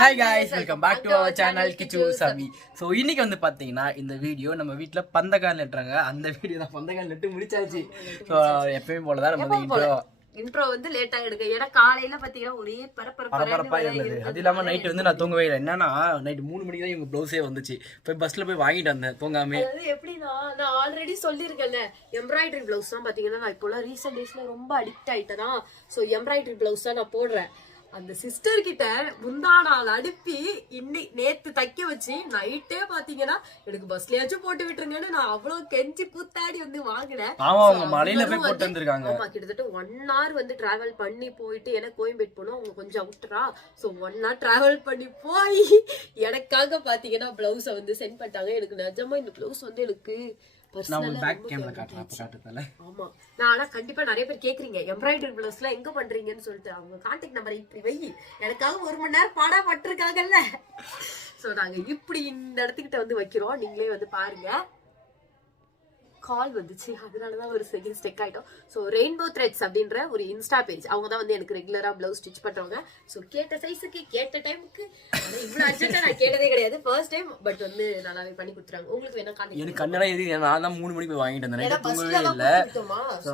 Hi guys, welcome back to our channel Kichu Savi. So இன்னைக்கு வந்து பாத்தீங்கன்னா இந்த வீடியோ நம்ம வீட்ல பந்தக்கால் நட்டுறாங்க. அந்த வீடியோ தான் பந்தக்கால் நட்டு முடிச்சாச்சு. ஸோ எப்பயும் போல தான் நம்ம இன்ட்ரோ வந்து லேட்டா எடுக்க. ஏன்னா காலையில பாத்தீங்கன்னா ஒரே பரபரப்பா இருந்தது. அது இல்லாம நைட் வந்து நான் தூங்கவே இல்லை. என்னன்னா நைட் 3 மணிக்கு தான் இவங்க ப்ளவுஸே வந்துச்சு. போய் பஸ்ல போய் வாங்கிட்டு வந்தேன் தூங்காமே. அதாவது எப்படின்னா நான் ஆல்ரெடி சொல்லியிருக்கேன்ல, எம்ப்ராய்டரி பிளவுஸ் தான் பாத்தீங்கன்னா நான் இப்போ ரீசெண்ட் டேஸ்ல ரொம்ப அடிக்ட் ஆயிட்டேனா. ஸோ எம்ப்ராய்டரி பிளவுஸ் தான் நான் போடுறேன். அந்த சிஸ்டர் கிட்ட முந்தா நாள் அனுப்பி இன்னைக்கு நேத்து தைக்க வச்சு நைட்டே பாத்தீங்கன்னா எனக்கு பஸ்லயாச்சும் போட்டு விட்டுருங்கன்னு நான் அவ்வளவு கெஞ்சி கூத்தாடி வந்து வாங்கினேன். கிட்டத்தட்ட 1 hour வந்து டிராவல் பண்ணி போயிட்டு எனக்கு கோயம்பேடு போனோம். அவங்க கொஞ்சம் அவுட்டரா. ஸோ 1 hour டிராவல் பண்ணி போய் எனக்காக பாத்தீங்கன்னா பிளவுஸை வந்து சென்ட் பண்ணிட்டாங்க. எனக்கு நிஜமா இந்த பிளவுஸ் வந்து எனக்கு கண்டிப்பா நிறைய பேர் கேக்குறீங்க எம்ப்ராய்டரி பிளவுஸ்ல எங்க பண்றீங்கன்னு சொல்லிட்டு. அவங்க கான்டாக்ட் நம்பரை இப்படி வை, எனக்காக 1 மணி நேரம் பாடா பட்டிருக்காங்கல்ல. சோ நாங்க இப்படி இந்த இடத்துக்கிட்ட வந்து வைக்கிறோம். நீங்களே வந்து பாருங்க. கால் வந்துச்சு, அதனாலதான் ஒரு செகண்ட் ஸ்டெக் ஆயிட்டோம். ஸோ ரெயின்போ த்ரெட்ஸ் அப்படின்ற ஒரு இன்ஸ்டா பேஜ், அவங்க தான் வந்து எனக்கு ரெகுலரா பிளவுஸ் ஸ்டிச் பண்றவங்க. ஸோ கேட்ட சைஸுக்கு கேட்ட டைமுக்கு இவ்வளவு அர்ஜென்ட்டா நான் கேட்டதே கிடையாது ஃபர்ஸ்ட் டைம். பட் வந்து நல்லாவே பண்ணி கொடுத்துறாங்க. உங்களுக்கு வேணா கான்டாக்ட் எனக்கு கண்ணடா எது நான் தான் 3 மணிக்கு போய் வாங்கிட்டு வந்தேன். தூங்கவே இல்லை. ஸோ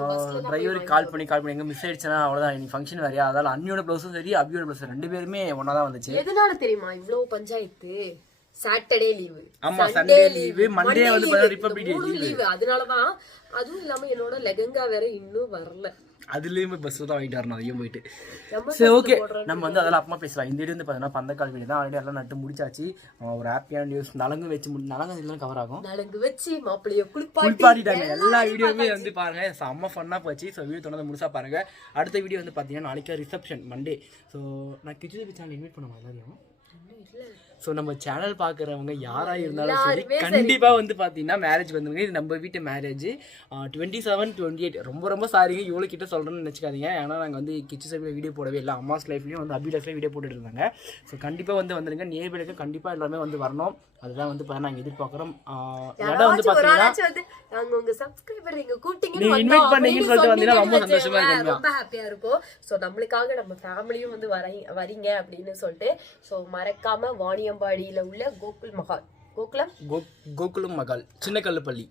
டிரைவருக்கு கால் பண்ணி எங்க மிஸ் ஆயிடுச்சுன்னா அவ்வளவுதான். இன்னைக்கு ஃபங்க்ஷன் வேறையா, அதனால அண்ணியோட பிளவுஸும் சரி அபியோட பிளவுஸ் 2 பேருமே ஒன்னா தான் வந்துச்சு. எதனால தெரியுமா இவ்வளவு பஞ்சாயத்து? சாட்டர்டே லீவு, ஆமா சண்டே லீவு, மண்டே வந்து ரிபப்ளிக் டே லீவு. அதனாலதான். அதுவும் இல்லாம என்னோட லெஹங்கா வேற இன்னும் வரல. அதுலயுமே பஸ் தான் வாங்கிட்டு வரணும். அதையும் போயிட்டு சரி ஓகே நம்ம வந்து அதெல்லாம் அப்புறமா பேசலாம். இந்த வீடியோ வந்து பார்த்தீங்கன்னா பந்தக்கால் வீடு தான். ஆல்ரெடி எல்லாம் நட்டு முடிச்சாச்சு. ஒரு ஹாப்பியான நியூஸ். நலங்கு வச்சு நலங்கு எல்லாம் கவர் ஆகும். நலங்கு வச்சு மாப்பிள்ளைய குளிப்பாட்டிட்டாங்க. எல்லா வீடியோவுமே வந்து பாருங்க, செம்ம ஃபன்னா போச்சு. ஸோ வீடியோ தொடர்ந்து முழுசா பாருங்க. அடுத்த வீடியோ வந்து பார்த்தீங்கன்னா நாளைக்கு ரிசப்ஷன் மண்டே. ஸோ நான் கிச்சன் சேனல் இன்வைட் பண்ணுவேன் எல்லாரையும். ஸோ நம்ம சேனல் பார்க்குறவங்க யாராக இருந்தாலும் சரி கண்டிப்பாக வந்து பார்த்தீங்கன்னா மேரேஜ் வந்துருங்க. இது நம்ம வீட்டு மேரேஜ் 27, 28. ரொம்ப ரொம்ப சாரிங்க இவ்வளோ கிட்ட சொல்கிறேன்னு நினச்சிக்காதீங்க. ஏன்னா நாங்கள் வந்து கிச்சு சைடில் வீடியோ போடவே இல்லை. அம்மாஸ் லைஃப்லேயும் வந்து அபி லைஃப்லேயும் வீடியோ போட்டுட்டு இருந்தாங்க. ஸோ கண்டிப்பாக வந்து வந்துருங்க. நேர்வெளிக்கு கண்டிப்பாக எல்லாமே வந்து வரணும். அதுதான் வந்து நாங்கள் எதிர்பார்க்குறோம். இடம் வந்து பார்த்தீங்கன்னா இன்வைட் பண்ணீங்கன்னு சொல்லிட்டு வந்தீங்கன்னா ரொம்ப சந்தோஷமா இருக்கும், ரொம்ப ஹாப்பியாக இருக்கும். ஸோ நம்மளுக்காக நம்ம ஃபேமிலியும் வந்து வரீங்க அப்படின்னு சொல்லிட்டு. ஸோ மறக்காம வாணியம்பாடியில உள்ள கோகுலம் மகால் சின்ன கல்லுப்பள்ளி,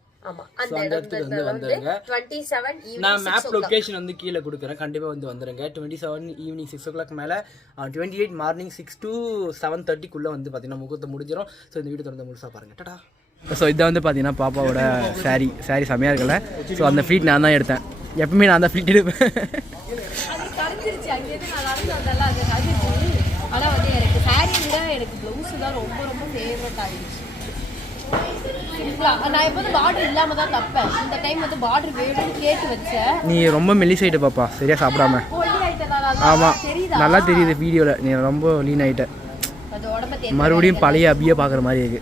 அந்த இடத்துக்கு வந்து வந்துருங்க. 27 நான் மேப் லொகேஷன் வந்து கீழே கொடுக்குறேன். கண்டிப்பா வந்து வந்துருங்க. 27 ஈவினிங் 6 o'clock மேல 28 மார்னிங் 6 to 7:30 வந்து பாத்தீங்கன்னா முகூர்த்தம் முடிஞ்சிடும். ஸோ இந்த வீடியோ தொடர்ந்து முழுசா பாருங்க. டாடா. ஸோ இதை வந்து பார்த்தீங்கன்னா பாப்பாவோட சாரி செம்மையாக இருக்குல்ல. ஸோ அந்த ஃப்ளீட் நான் தான் எடுத்தேன். எப்பவுமே நான் தான் ஃப்ளீட் எடுப்பேன். ஆனால் வந்து எனக்கு சாரி விட எனக்கு ப்ளவுஸ் தான் ரொம்ப ரொம்ப ஃபேவரட் ஆகிடுச்சு. நான் எப்போது பார்டர் இல்லாமல் தான் தப்பேன். இந்த டைம் வந்து பார்டர் வேணும்னு கேட்டு வச்சேன். நீ ரொம்ப மெலிஸ் ஆகிட்ட பாப்பா, சரியா சாப்பிடாம. ஆமாம் நல்லா தெரியுது வீடியோவில். நீ ரொம்ப லீன் ஆகிட்ட. மறுபடியும் பழைய அபியை பார்க்குற மாதிரி இருக்கு.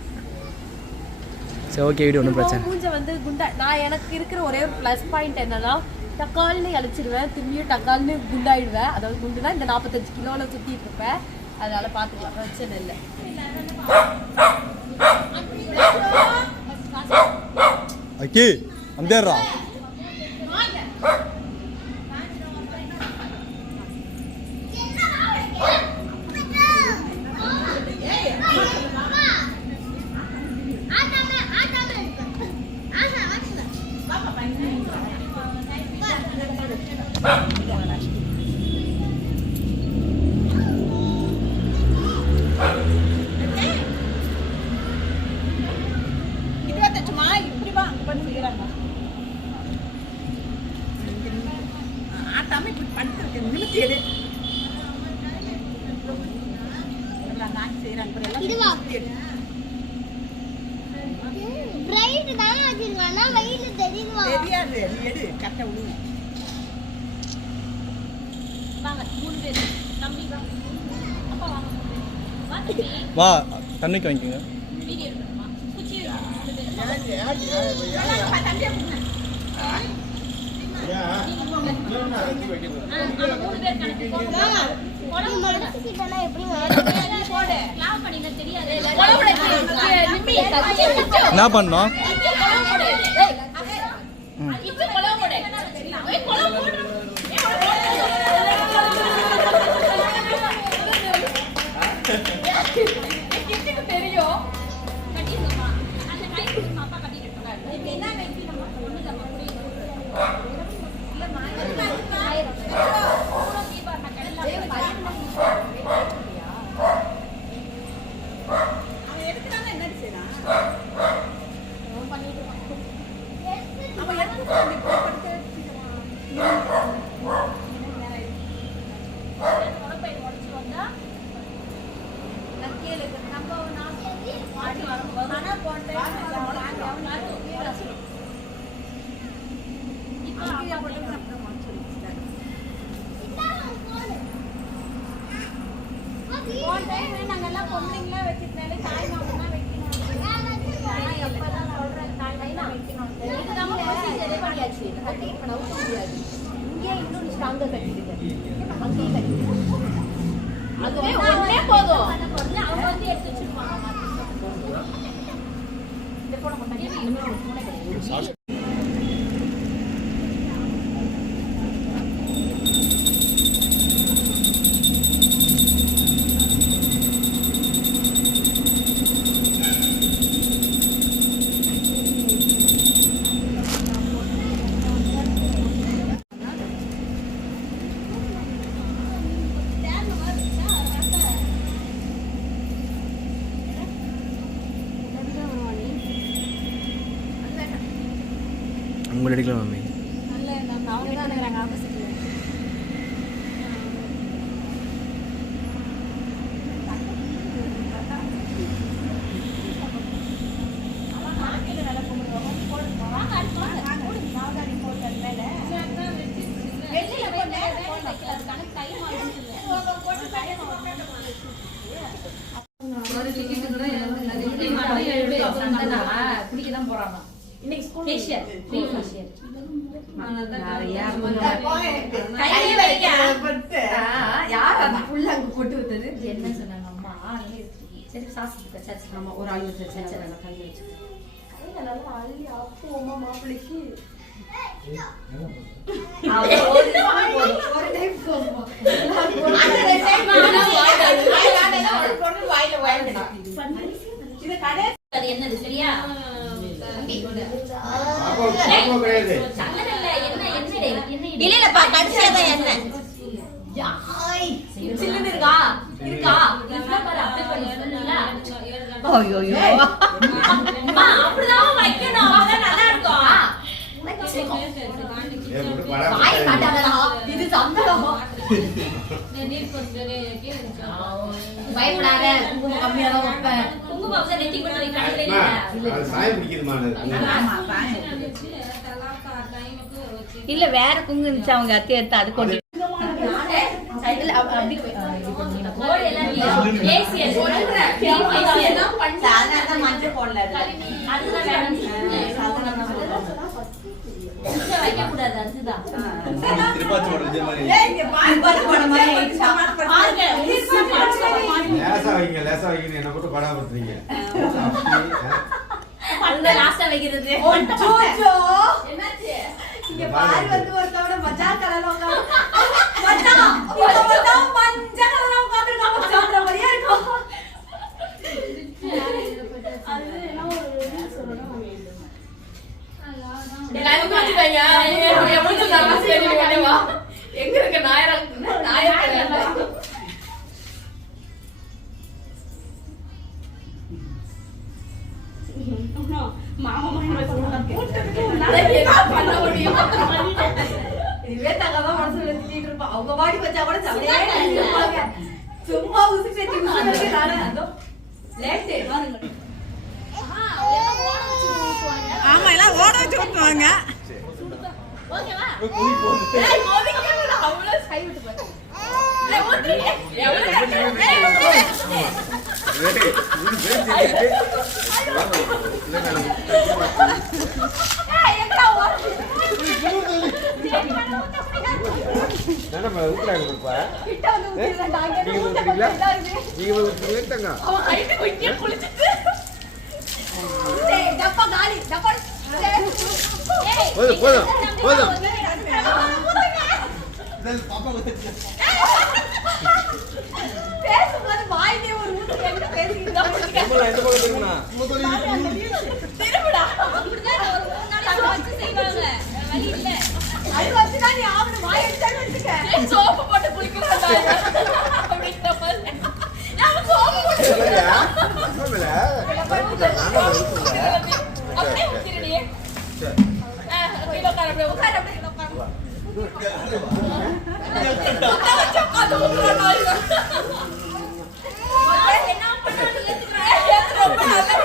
சரி ஓகே வீடியோ ஒன்றும் பிரச்சனை. மூஞ்ச வந்து குண்டா நான் எனக்கு இருக்கிற ஒரே ஒரு ப்ளஸ் பாயிண்ட் என்னன்னா டக்கால்னு அழைச்சிடுவேன், திரும்பியும் டக்கால்னு குண்டாயிடுவேன். அதாவது குண்டுனா இந்த 45 கிலோவில் சுற்றிட்டு இருப்பேன். அதனால பார்த்துக்கலாம், பிரச்சனை இல்லை. ஓகே அந்தேரா வா தண்ணிக்கு வாங்கிக்கோங்க. என்ன பண்ணோம்? தெரியும் கட்டிருக்கோமா அந்த டைம் அப்பா கட்டிருக்காங்க இப்போ என்ன வெயிட் நம்ம ஒண்ணுல புரியுது இல்ல ஆயிரம் கூட தீபா நான் கடல்ல அவன் எடுத்துறானே என்ன செய்றான் அவன் பண்ணிட்டு அவன் எடுத்து அந்த போட்டு உடச்சு வந்தா நக்கியலுக்கு நம்ம ஆடி வரும்போது ஆனா போட்டேன் இப்போ அப்படியே போட்டு நாங்கெல்லாம் பொம்பளைங்களா வச்சிருந்தாலே தாய் மாமனா வைக்கணும் எப்பதான் சொல்றேன் தாய் மாமனா வைக்கணும் இதுதான் சரி பண்ணியாச்சு கட்டிட்டு பண்ண முடியாது இங்கே இன்னும் ஸ்ட்ராங்கா கட்டிடுங்க அங்கேயே கட்டிடுங்க அதுவே ஒண்ணே போதும் அவங்க வந்து எடுத்து வச்சிருப்பாங்க இந்த போன பண்ணி இன்னொரு போன கட்டி உங்களை எடுக்கலாம் மம்மி அவங்க தான் இருக்கிறாங்க ஆப்போசிட்ல குடிக்கதான் போறாங்க இன்னைக்கு ஸ்கூல் ஃபேஷியல் ஃப்ரீ ஃபேஷியல் யார் அந்த புள்ள அங்க போட்டு விட்டது என்ன சொன்னாங்க அம்மா சரி சாஸ்திர சர்ச் நம்ம ஒரு ஆள் சர்ச் நம்ம கை வச்சு கையில நல்லா அள்ளி அப்போமா மாப்பிளைக்கு ஒரு டைம் போவோம் அந்த டைம் வாயில வாயில இது கடை அது என்னது சரியா இல்லப்பா கடைசியாதான் என்ன சில்லுன்னு இருக்கா இருக்கா அப்ளை பண்ணி சொன்னீங்களா அப்படிதான் வைக்கணும் அப்பதான் நல்லா இருக்கும் வாய் மாட்டாங்களா இது சம்பளம் பயப்படாத குங்குமம் கம்மியா தான் வைப்பேன் குங்குமம் நெத்தி பண்ணி இல்ல வேற குங்கு இருந்துச்சு அவங்க அத்தி எடுத்து அது கொண்டு மஞ்சள் போடல வைக்க கூடாது அதுதான் என்ன போட்டு படாம லாஸ்டா வைக்கிறது இங்க பாரு வந்து ஒருத்தவட மஜா கலர்ல மஜா மஞ்சா கலர்ல உட்கார்ந்திருக்காங்க சாப்பிடுற மாதிரியா இருக்கும் அது என்ன ஒரு சொல்லணும் எல்லாரும் பாத்துட்டாங்க எவ்வளவு நர்வஸ் ஏறிடுவாங்க எங்க இருக்க நாயரா மாமா பண்ண முடியும் இதுவே தங்கதான் மனசுல திட்டிட்டு இருப்பான் அவங்க பாடி வச்சா கூட சமையல் சும்மா உசு சேர்த்து லேட்டு ஆமா எல்லாம் ஓட வச்சு ஊத்துவாங்க ஓகேவா அவ்வளவு கை விட்டு பாரு பாப்பா பேசும்போது வாயிலே ஒரு ஊத்து எங்க பேசிக்கிட்டு தான் திரும்புடா. அப்படிதான் ஒரு 3 நாளைக்கு வச்சு செய்வாங்க. வழி இல்ல. அது வச்சுதான் நீ ஆவன வாய் எடுத்தான்னு வச்சுக்க. சோப்பு போட்டு குளிக்கிறாங்க. அப்படின்ற மாதிரி. நான் சோப்பு போட்டு குளிக்கிறேன். அப்படியே உட்கிரடி. அப்படியே உட்கார அப்படியே உட்கார அப்படியே உட்கார. என்ன பண்ணாலும் ஏத்துறேன்.